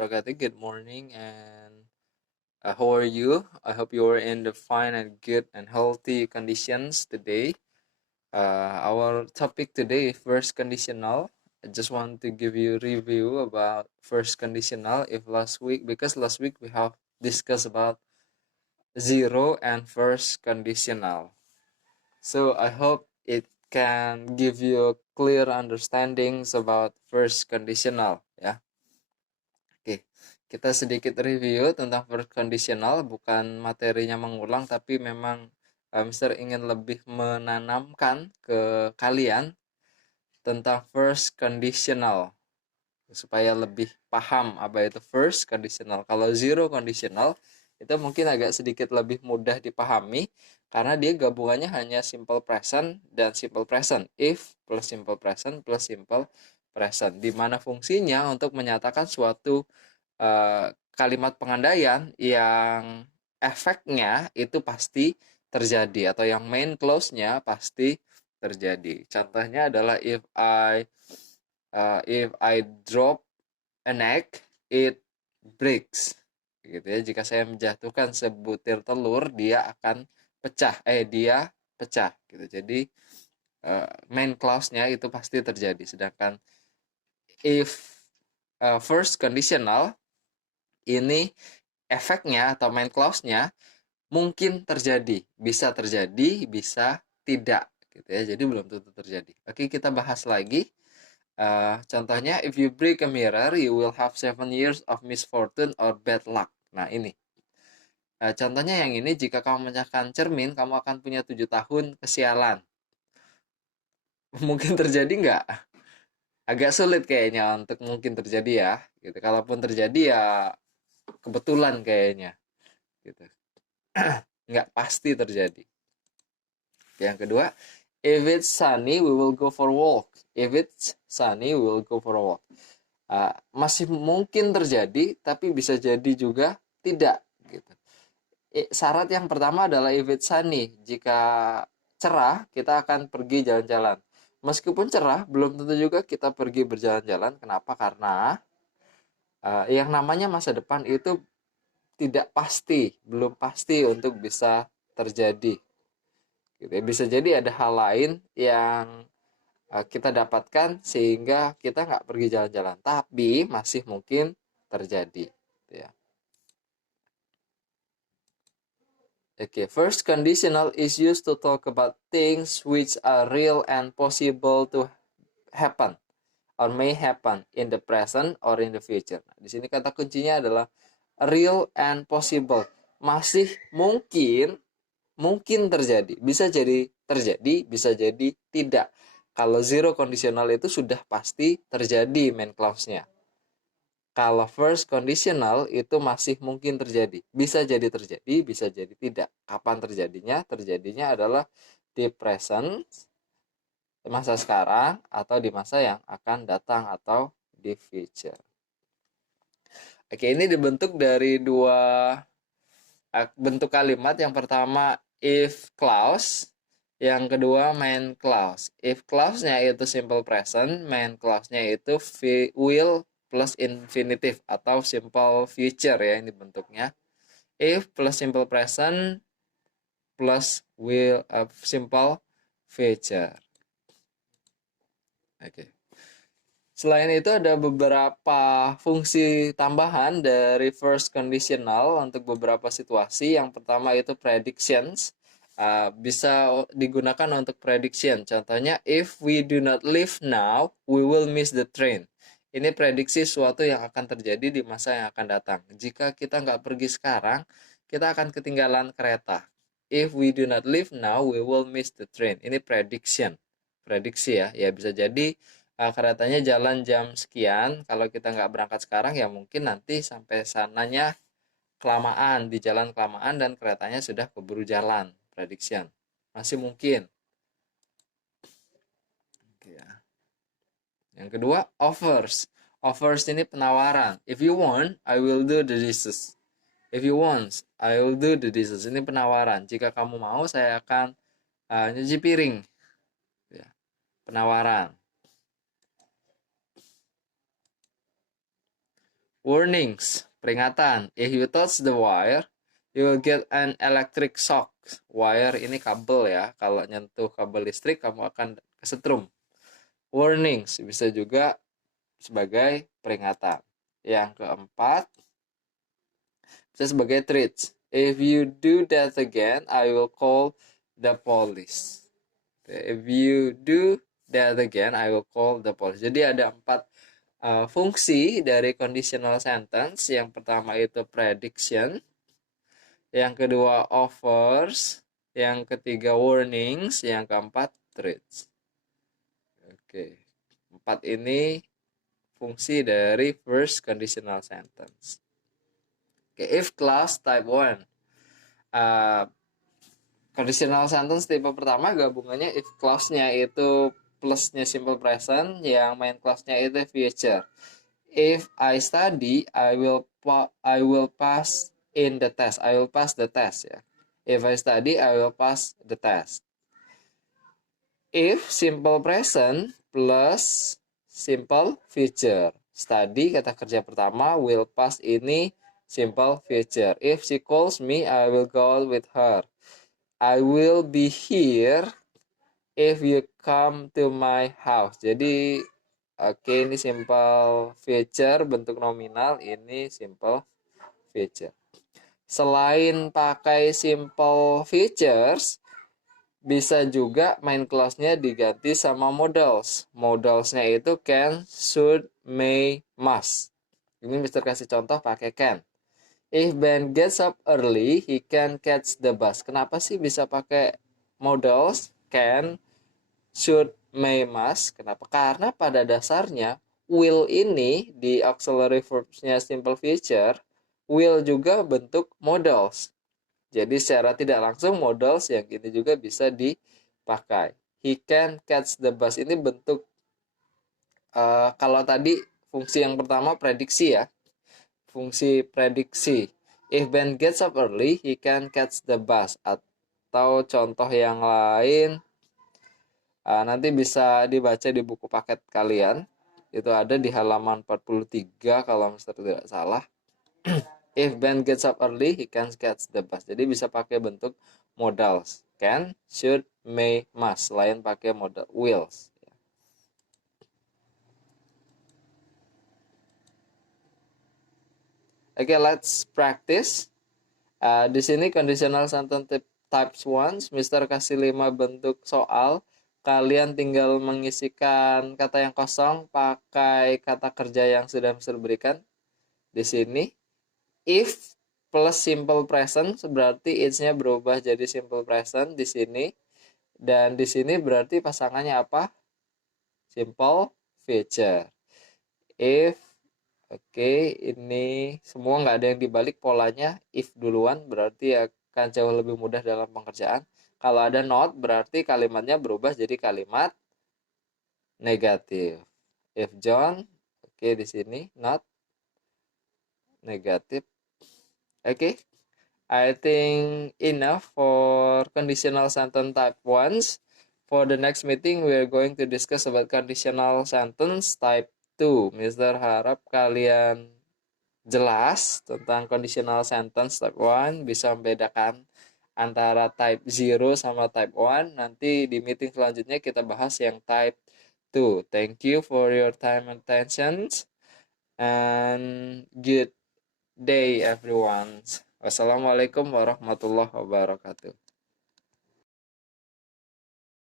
wabarakatuh. Good morning and how are you? I hope you are in the fine and good and healthy conditions today. Our topic today is first conditional. I just want to give you a review about first conditional. If last week, because last week we have discussed about zero and first conditional. So I hope it can give you clear understandings about first conditional. Ya. Oke, kita sedikit review tentang first conditional, bukan materinya mengulang, tapi memang Mister ingin lebih menanamkan ke kalian tentang first conditional, supaya lebih paham apa itu first conditional. Kalau zero conditional, itu mungkin agak sedikit lebih mudah dipahami, karena dia gabungannya hanya simple present dan simple present. If plus simple present plus simple present. Di mana fungsinya untuk menyatakan suatu kalimat pengandaian yang efeknya itu pasti terjadi, atau yang main clause-nya pasti terjadi. Contohnya adalah if I drop an egg, it breaks. Gitu ya. Jika saya menjatuhkan sebutir telur, dia akan pecah. Dia pecah. Gitu. Jadi main clause-nya itu pasti terjadi. Sedangkan if first conditional, ini efeknya atau main clause-nya mungkin terjadi, bisa tidak gitu ya. Jadi belum tentu terjadi. Oke, kita bahas lagi. Contohnya, if you break a mirror, you will have 7 years of misfortune or bad luck. Nah, ini. Contohnya yang ini, jika kamu memecahkan cermin, kamu akan punya 7 tahun kesialan. Mungkin terjadi nggak? Agak sulit kayaknya untuk mungkin terjadi ya. Gitu. Kalaupun terjadi ya kebetulan kayaknya. Gitu. Nggak pasti terjadi. Yang kedua, if it's sunny, we will go for a walk. If it's sunny, we will go for a walk. Masih mungkin terjadi, tapi bisa jadi juga tidak. Gitu. Syarat yang pertama adalah if it's sunny. Jika cerah, kita akan pergi jalan-jalan. Meskipun cerah, belum tentu juga kita pergi berjalan-jalan. Kenapa? Karena yang namanya masa depan itu tidak pasti, belum pasti untuk bisa terjadi. Gitu ya. Bisa jadi ada hal lain yang kita dapatkan sehingga kita nggak pergi jalan-jalan, tapi masih mungkin terjadi. Gitu ya. Okay, first conditional is used to talk about things which are real and possible to happen or may happen in the present or in the future. Nah, di sini kata kuncinya adalah real and possible. Masih mungkin terjadi. Bisa jadi terjadi, bisa jadi tidak. Kalau zero conditional itu sudah pasti terjadi main clause-nya. Kalau first conditional itu masih mungkin terjadi. Bisa jadi terjadi, bisa jadi tidak. Kapan terjadinya? Terjadinya adalah di present, masa sekarang, atau di masa yang akan datang, atau di future. Oke, ini dibentuk dari dua bentuk kalimat. Yang pertama if clause, yang kedua main clause. If clause-nya itu simple present, main clause-nya itu will plus infinitive atau simple future ya, ini bentuknya. If plus simple present plus will simple future. Oke. Selain itu ada beberapa fungsi tambahan dari first conditional untuk beberapa situasi. Yang pertama itu predictions. Bisa digunakan untuk prediction. Contohnya, if we do not leave now, we will miss the train. Ini prediksi suatu yang akan terjadi di masa yang akan datang. Jika kita nggak pergi sekarang, kita akan ketinggalan kereta. If we do not leave now, we will miss the train. Ini prediction. Prediksi ya. Ya bisa jadi keretanya jalan jam sekian. Kalau kita nggak berangkat sekarang, ya mungkin nanti sampai sananya kelamaan, di jalan kelamaan dan keretanya sudah keburu jalan. Prediction. Masih mungkin. Yang kedua, offers. Offers ini penawaran. If you want, I will do the dishes. If you want, I will do the dishes. Ini penawaran. Jika kamu mau, saya akan nyuci piring. Ya. Penawaran. Warnings, peringatan. If you touch the wire, you will get an electric shock. Wire ini kabel ya. Kalau nyentuh kabel listrik, kamu akan kesetrum. Warnings bisa juga sebagai peringatan. Yang keempat, bisa sebagai threats. If you do that again, I will call the police. If you do that again, I will call the police. Jadi ada 4 fungsi dari conditional sentence. Yang pertama itu prediction, yang kedua offers, yang ketiga warnings, yang keempat threats. Oke, 4 ini fungsi dari first conditional sentence. Oke, if clause type 1. Conditional sentence tipe pertama gabungannya if clause-nya itu plusnya simple present, yang main clause-nya itu future. If I study, I will pass in the test. I will pass the test ya. If I study, I will pass the test. If simple present plus simple future. Study kata kerja pertama, will pass ini simple future. If she calls me, I will go out with her. I will be here if you come to my house. Jadi ini simple future bentuk nominal, ini simple future. Selain pakai simple features, bisa juga main clause-nya diganti sama modals. Modals-nya itu can, should, may, must. Ini Mister kasih contoh pakai can. If Ben gets up early, he can catch the bus. Kenapa sih bisa pakai modals can, should, may, must? Kenapa? Karena pada dasarnya will ini di auxiliary verbs-nya simple future, will juga bentuk modals. Jadi secara tidak langsung modals yang ini juga bisa dipakai. He can catch the bus ini bentuk kalau tadi fungsi yang pertama prediksi ya. Fungsi prediksi. If Ben gets up early, he can catch the bus. Atau contoh yang lain, nanti bisa dibaca di buku paket kalian. Itu ada di halaman 43 kalau Mister tidak salah. If Ben gets up early, he can catch the bus. Jadi bisa pakai bentuk modals. Can, should, may, must. Selain pakai modal wills. Oke, let's practice. Di sini conditional sentence types 1, Mister kasih 5 bentuk soal. Kalian tinggal mengisikan kata yang kosong pakai kata kerja yang sudah Mister berikan. Di sini, if plus simple present berarti it's-nya berubah jadi simple present di sini. Dan di sini berarti pasangannya apa? Simple future. If ini semua nggak ada yang dibalik polanya. If duluan berarti akan jauh lebih mudah dalam pengerjaan. Kalau ada not berarti kalimatnya berubah jadi kalimat negatif. If John, di sini not negatif. I think enough for conditional sentence type 1. For the next meeting, we are going to discuss about conditional sentence type 2. Mister harap kalian jelas tentang conditional sentence type 1, bisa membedakan antara type 0 sama type 1. Nanti di meeting selanjutnya kita bahas yang type 2. Thank you for your time and attention. And good day everyone. Wassalamualaikum warahmatullahi wabarakatuh.